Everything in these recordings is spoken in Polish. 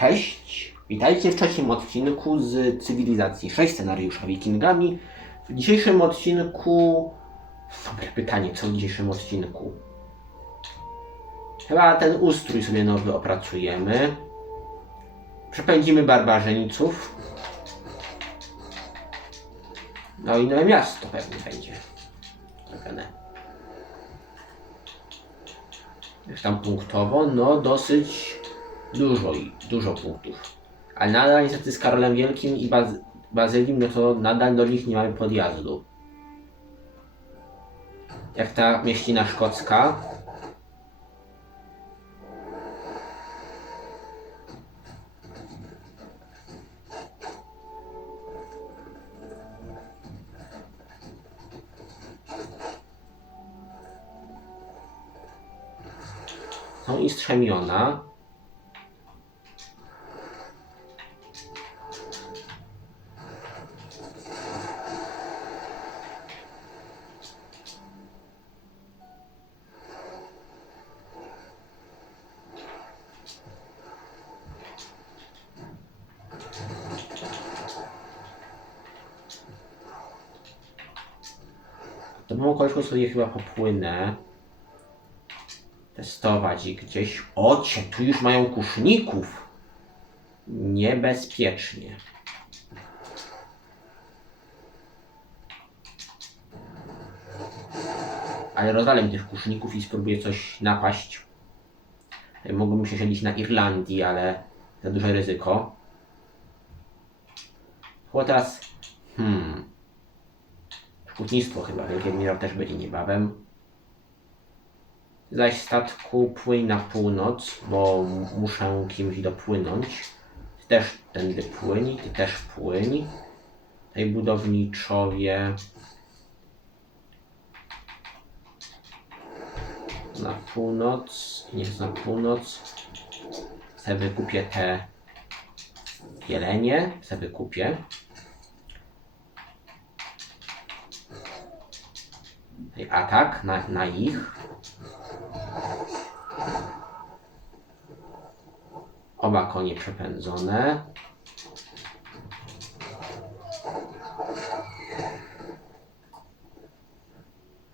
Cześć! Witajcie w trzecim odcinku z Cywilizacji 6 scenariusza Wikingami. W dzisiejszym odcinku... Dobre pytanie, co w dzisiejszym odcinku? Chyba ten ustrój sobie nowy opracujemy. Przepędzimy barbarzyńców. No i nowe miasto pewnie będzie. Zrobione. Jak tam punktowo? No dosyć dużo i dużo punktów. Ale nadal niestety z Karolem Wielkim i Baz Bazylim, no to nadal do nich nie mamy podjazdu. Jak ta mieścina szkocka. Są i strzemiona. To mą koleżką sobie chyba popłynę. Testować ich gdzieś. Ocie, tu już mają kuszników. Niebezpiecznie. Ale rozwalę tych kuszników i spróbuję coś napaść. Mógłbym się siedzieć na Irlandii, ale za duże ryzyko. Chyba teraz... Hmm... Hutnictwo chyba, Wielki Admirał też będzie niebawem. Zaś statku płyń na północ, bo muszę kimś dopłynąć. Ty też tędy płyń, ty też płyń. Tej budowniczowie. Na północ, nie na północ. Se wykupię te jelenie, se wykupię. Atak na, na ich. Oba konie przepędzone.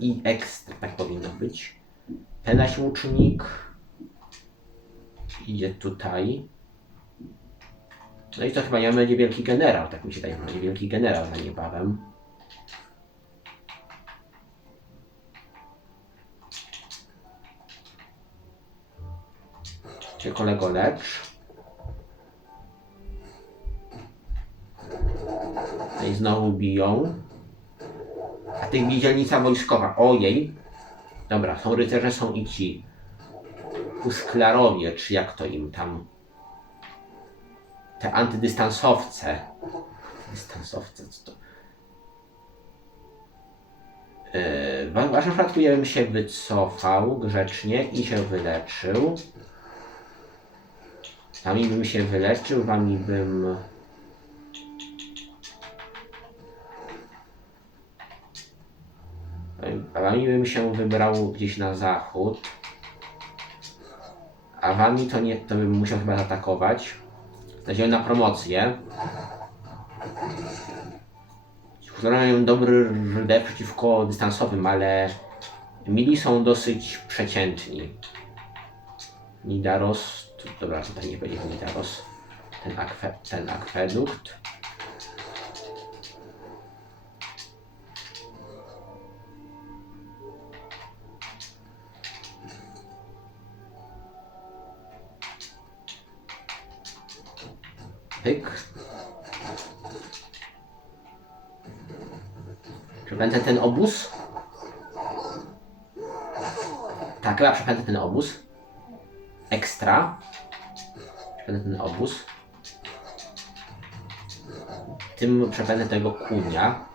I ekstra, tak powinno być. Nasz łucznik idzie tutaj. No i to chyba nie będzie wielki generał, tak mi się wydaje, będzie wielki generał za niebawem. Cię kolego lecz. No i znowu biją. A tych widzielnica wojskowa. Ojej. Dobra, są rycerze, są i ci. Pusklarowie, czy jak to im tam. Te antydystansowce. Dystansowce, co to? Yy, w waszym przypadku ja bym się wycofał grzecznie i się wyleczył. Wami bym się wyleczył, wami bym... Wami bym się wybrał gdzieś na zachód. A wami to nie, to bym musiał chyba zaatakować. Znajdziemy na promocję. Które mają dobry RD przeciwko dystansowym, ale mili są dosyć przeciętni. Nidaros dobra, tutaj nie będzie Nidaros. Ten, akwe, ten akwedukt. Pyk. Przepędzę ten obóz. Tak, chyba przepędzę ten obóz ekstra. Przepędzę ten obóz. Tym przepędzę tego kunia.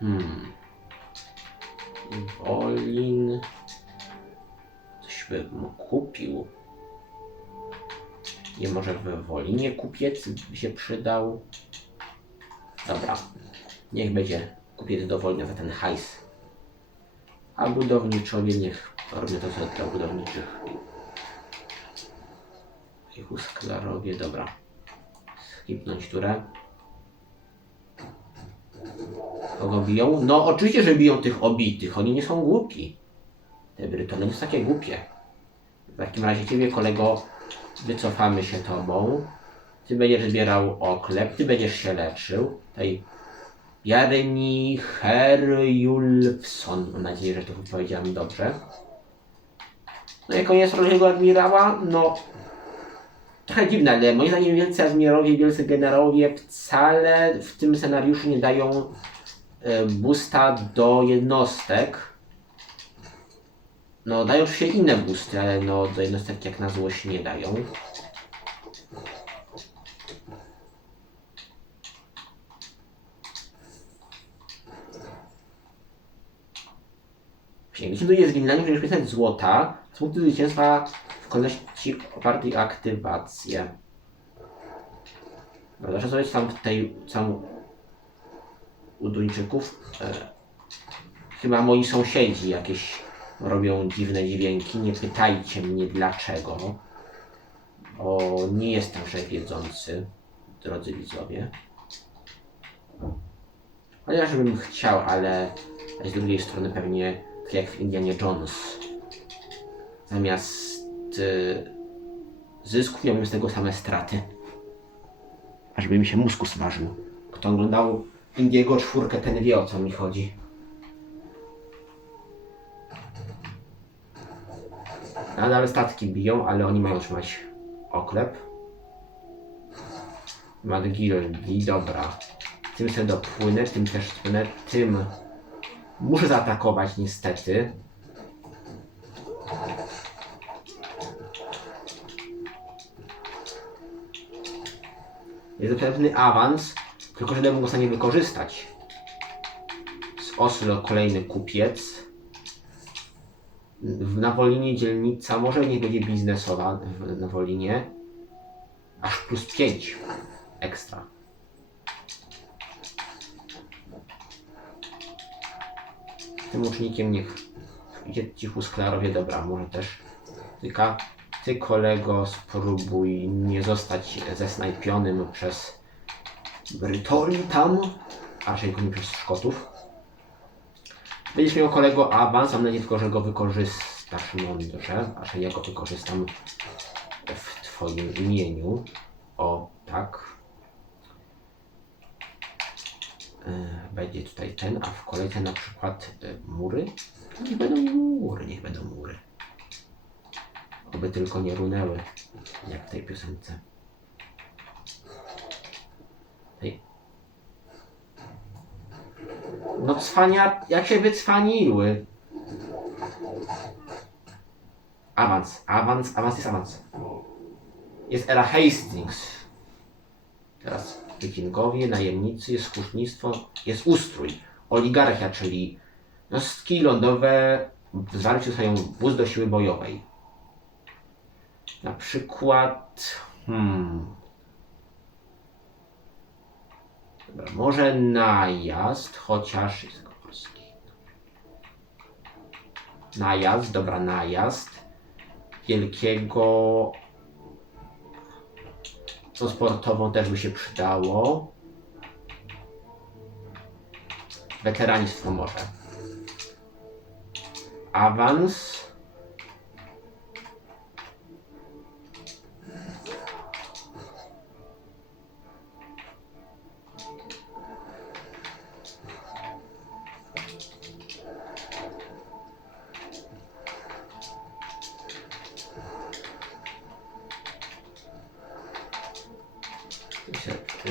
Hmm. Wolin. Coś bym kupił. Nie może w Wolinie kupiec by się przydał. Dobra. Niech będzie kupiec dowolny za ten hajs. A budowniczowie niech robią to, co dla budowniczych. I husklerowie, dobra. Skipnąć turę. Kogo biją? No oczywiście, że biją tych obitych. Oni nie są głupi. Te Brytony nie są takie głupie. W takim razie ciebie kolego wycofamy się tobą. Ty będziesz zbierał oklep, ty będziesz się leczył. Tutaj Jaremi Herjulfson. Mam nadzieję, że to powiedziałem dobrze. No i koniec rolnego admirała. No, trochę dziwne, ale moim zdaniem wielcy admirowie, wielcy generałowie wcale w tym scenariuszu nie dają e, boosta do jednostek. No, dają się inne boosty, ale no, do jednostek jak na złość nie dają. Decyduje z Gimlaniu, że pisać złota z punktu zwycięstwa w kolejności opartej o aktywację. Dobra, Zawsze sobie tam w tej sam u Duńczyków. E, chyba moi sąsiedzi jakieś robią dziwne dźwięki. Nie pytajcie mnie dlaczego. Bo nie jestem wszechwiedzący, drodzy widzowie. Chociaż bym chciał, ale z drugiej strony pewnie jak w Indianie Jones. Zamiast y, zysków miałbym z tego same straty. Ażby mi się mózg smażył. Kto oglądał Indiego czwórkę, ten wie o co mi chodzi. Nadal statki biją, ale oni mają trzymać oklep. Madgildi, dobra. Tym sobie dopłynę, tym też spłynę, tym muszę zaatakować niestety. Jest to pewny awans, tylko że go w stanie wykorzystać. Z Oslo kolejny kupiec. W Nawolinie dzielnica może nie będzie biznesowa w Nawolinie. Aż plus 5 ekstra. Tym łucznikiem niech idzie cichu sklarowie. Dobra, może też tylko ty kolego spróbuj nie zostać zesnajpionym przez Brytoli tam, a raczej przez Szkotów. Będziesz miał kolego awans, mam nadzieję tylko, że go wykorzystasz mądrze, a że ja go wykorzystam w twoim imieniu. O, tak. E, Będzie tutaj ten, a w kolejce na przykład e, mury. Niech będą mury, niech będą mury. Oby tylko nie runęły, jak w tej piosence. No cwania, jak się wycwaniły. Awans, awans, awans jest awans. Jest era Hastings. Teraz wikingowie, najemnicy, jest hutnictwo, jest ustrój. Oligarchia, czyli no, ski lądowe w zwarciu swoją wóz do siły bojowej. Na przykład. Hmm. Dobra, może najazd, chociaż. Jest polski. Najazd, dobra, najazd. Wielkiego. Co sportową też by się przydało. Weteranistwo może. Awans.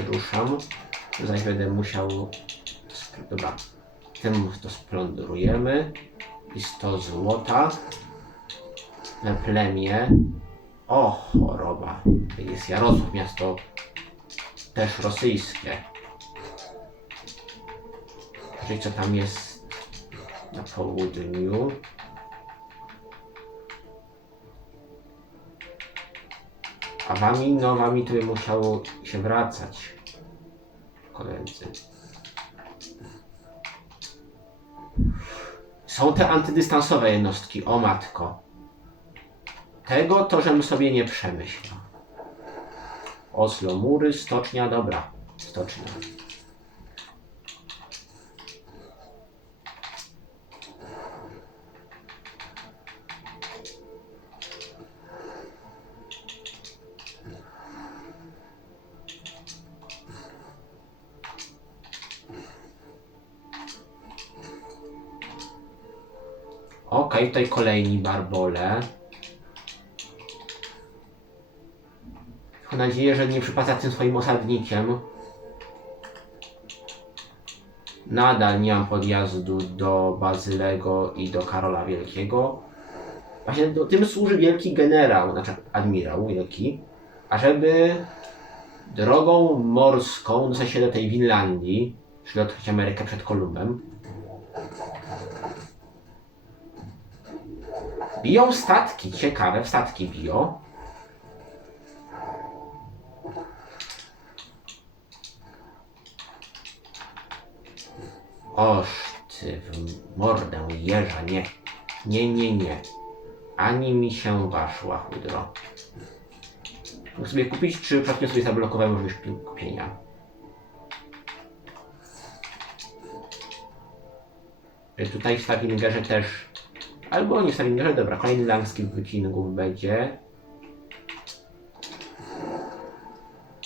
Ruszam. Zaś będę musiał. Dobra. Tym to splądrujemy. I 100 złota. Na plemię. O, choroba. Jest Jarosław, miasto też rosyjskie. Czyli co tam jest na południu. A wami, no wami to by musiało się wracać. Koledzy. Są te antydystansowe jednostki, o matko. Tego to, żebym sobie nie przemyślał. Oslo, mury, stocznia, dobra. Stocznia. Okej, tutaj kolejni barbole. Mam nadzieję, że nie przypada tym swoim osadnikiem. Nadal nie mam podjazdu do Bazylego i do Karola Wielkiego. Właśnie do, tym służy wielki generał, znaczy admirał wielki, ażeby drogą morską dostać się do tej Winlandii, czyli odkryć Amerykę przed Kolumbem. Biją statki, ciekawe, statki biją. Oż ty w mordę jeża, nie. Nie, nie, nie. Ani mi się wasz łachudro. Muszę sobie kupić, czy przypadkiem sobie zablokowałem możliwość pi- kupienia? Tutaj w Stalingerze też Albo nie w Stalingerze, dobra, kolejny lankski wycinków będzie.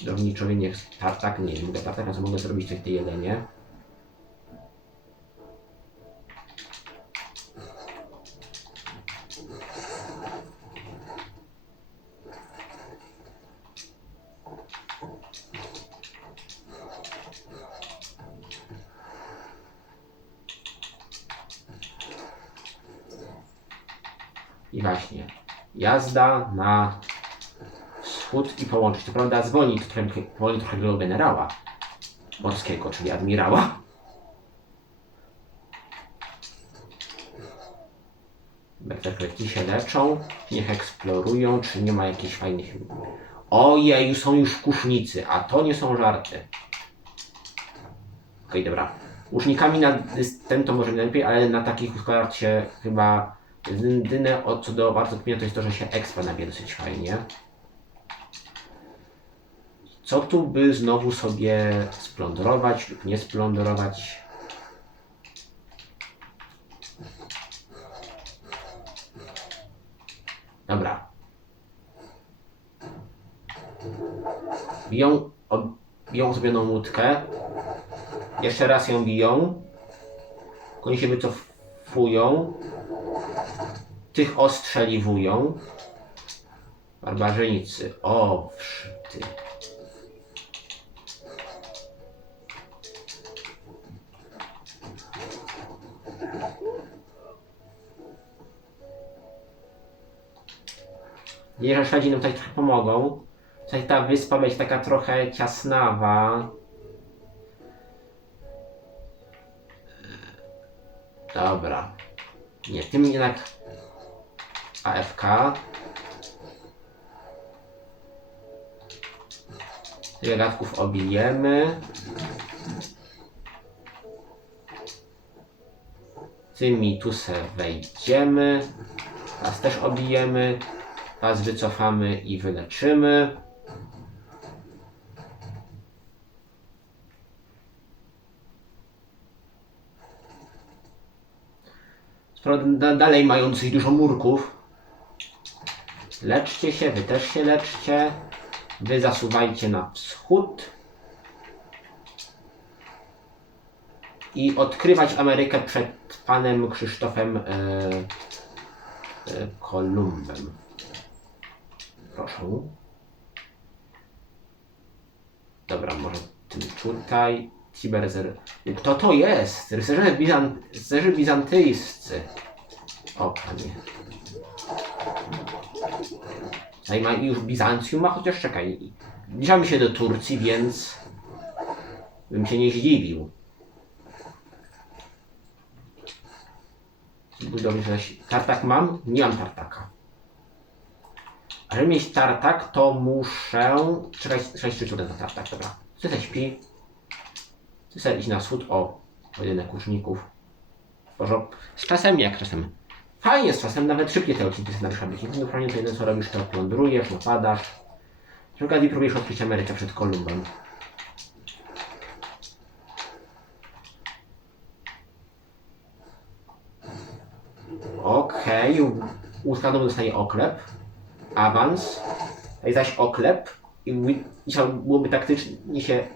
Downiczowie niech tartak, nie, mogę tartak, co mogę zrobić w tej jelenie. Właśnie, jazda na wschód i połączyć. To prawda zwolni trochę, powoli trochę tego generała morskiego, czyli admirała. Berserkerki się leczą, niech eksplorują, czy nie ma jakichś fajnych... Ojej, są już kusznicy, a to nie są żarty. Okej, dobra. Łucznikami na dystans to może lepiej, ale na takich układach się chyba jedyne o co do bardzo kmienia to jest to, że się expa nabije dosyć fajnie. Co tu by znowu sobie splądrować lub nie splądrować? Dobra. Biją, ob, biją zrobioną łódkę. Jeszcze raz ją biją. Oni się wycofują. Tych ostrzeliwują. Barbarzyńcy. O, wszty. Jeżeli Szwedzi nam tutaj pomogą, tutaj ta wyspa będzie taka trochę ciasnawa. Dobra. Nie, tym jednak AFK. Tych gadków obijemy. Tymi tu se wejdziemy. Was też obijemy. Was wycofamy i wyleczymy. Dalej mają dosyć dużo murków. Leczcie się, wy też się leczcie. Wy zasuwajcie na wschód. I odkrywać Amerykę przed panem Krzysztofem e, e, Kolumbem. Proszę. Dobra, może tym tutaj. Tiberzer. Kto to jest? Rycerze, bizan... Rycerze bizantyjscy. O, panie. Tutaj ma już Bizancjum, a chociaż czekaj. Zbliżamy się do Turcji, więc bym się nie zdziwił. Budowy zaś... Tartak mam? Nie mam tartaka. A żeby mieć tartak, to muszę... Czekaj, czekaj, czekaj, na tartak, dobra. Co się śpi? Chcę iść na wschód, o, pojedynek łuczników. Z czasem jak czasem. Fajnie, z czasem nawet szybciej te odcinki scenariusza być. Naturalnie to jeden co robisz, to plądrujesz, napadasz. Przy okazji próbujesz odkryć Amerykę przed Kolumbem. Okej, okay. Łuskadom dostaje oklep. Awans. Zaś oklep. I i byłoby taktycznie się...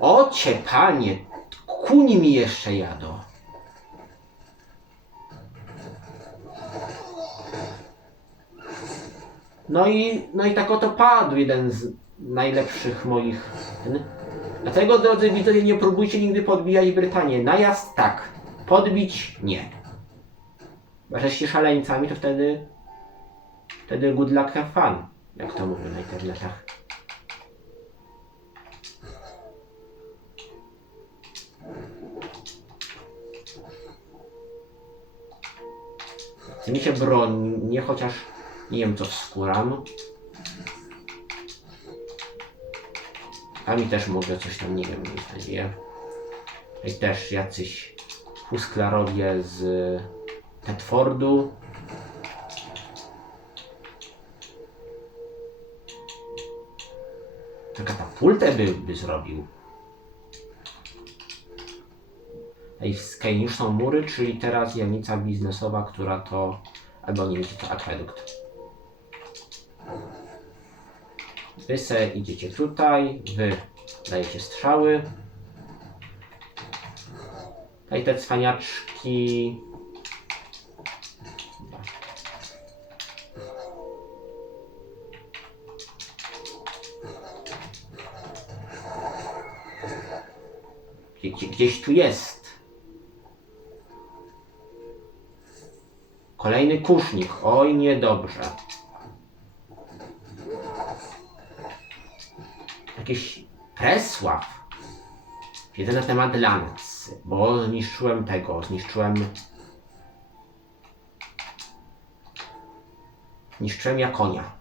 Ocie, panie! Kuni mi jeszcze jadą. No i, no i tak oto padł jeden z najlepszych moich. Ten. Dlatego, drodzy widzowie, nie próbujcie nigdy podbijać Brytanię. Najazd tak, podbić nie. Bo jesteście szaleńcami, to wtedy. Wtedy good luck have fun, jak to mówią na internetach. Mi się broni, chociaż nie wiem co wskóram. A mi też może coś tam, nie wiem, znajdzie. I też jacyś husklarowie z Tetfordu. To katapultę by, by zrobił. Ej, w Skane już są mury, czyli teraz dzielnica biznesowa, która to... Albo nie wiecie, to akwedukt. Wy se idziecie tutaj, wy dajecie strzały. Tutaj te cwaniaczki... Gdzie, gdzie, gdzieś tu jest. Kolejny kusznik. Oj, niedobrze. Jakiś Presław. Wiedzę na temat Lance, bo zniszczyłem tego, zniszczyłem... Zniszczyłem Jakonia.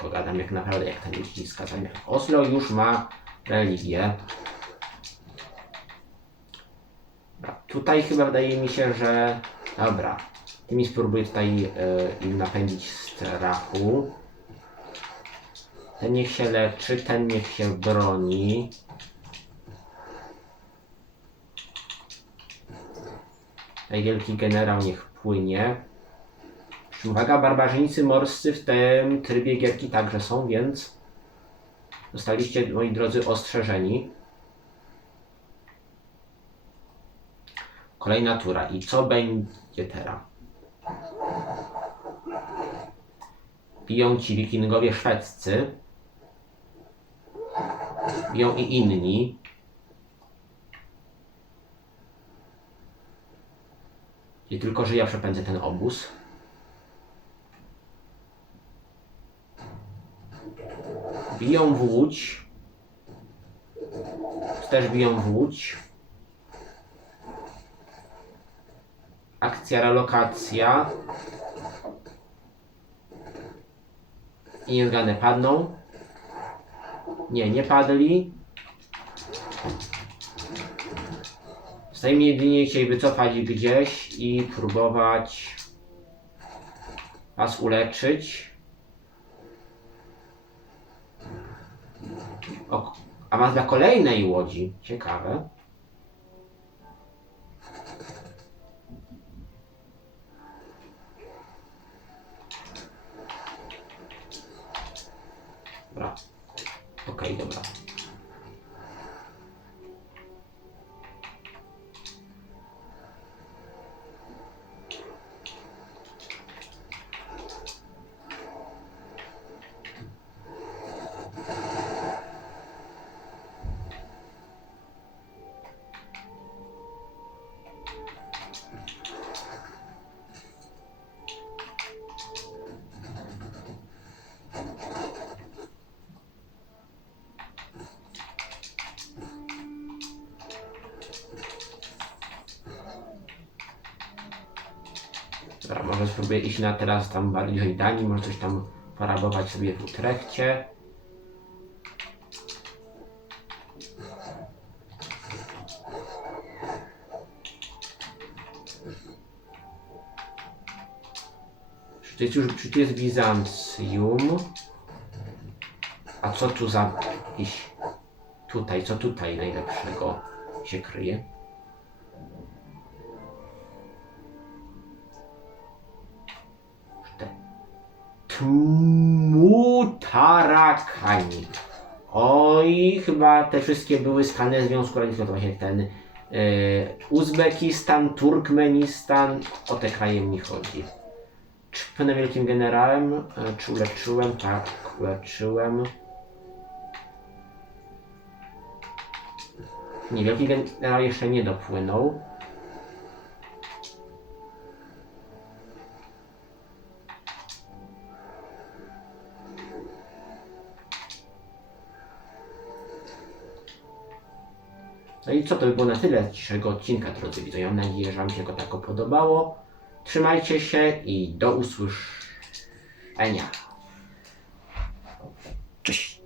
To gadam jak naprawdę, jak ten ludzi skazany. Oslo już ma religię. Tutaj chyba wydaje mi się, że... Dobra. Tymi spróbuję tutaj y, im napędzić strachu. Ten niech się leczy, ten niech się broni. Tutaj wielki generał niech płynie. Uwaga, barbarzyńcy morscy w tym trybie gierki także są, więc zostaliście, moi drodzy, ostrzeżeni. Kolejna tura. I co będzie teraz? Biją ci wikingowie szwedzcy. Biją i inni. I tylko, że ja przepędzę ten obóz. Biją w łódź. Też biją w łódź. Akcja relokacja. I nie zgadnę, padną. Nie, nie padli. Zostaje mi jedynie się wycofać gdzieś i próbować was uleczyć. O, a ma dla kolejnej łodzi. Ciekawe. może spróbuję iść na teraz tam bardziej Danii, może coś tam porabować sobie w Utrechcie. Czy to jest jest Bizancjum? A co tu za jakiś tutaj, co tutaj najlepszego się kryje? Tmutarakani. Oj, chyba te wszystkie były skany Związku Radzieckiego, to właśnie ten e, Uzbekistan, Turkmenistan, o te kraje mi chodzi. Czy będę wielkim generałem? E, Czy uleczyłem? Tak, uleczyłem. Nie, wielki generał jeszcze nie dopłynął. No i co, to by było na tyle dzisiejszego odcinka, drodzy widzowie. Mam nadzieję, że Wam się go tak podobało. Trzymajcie się i do usłyszenia. Cześć.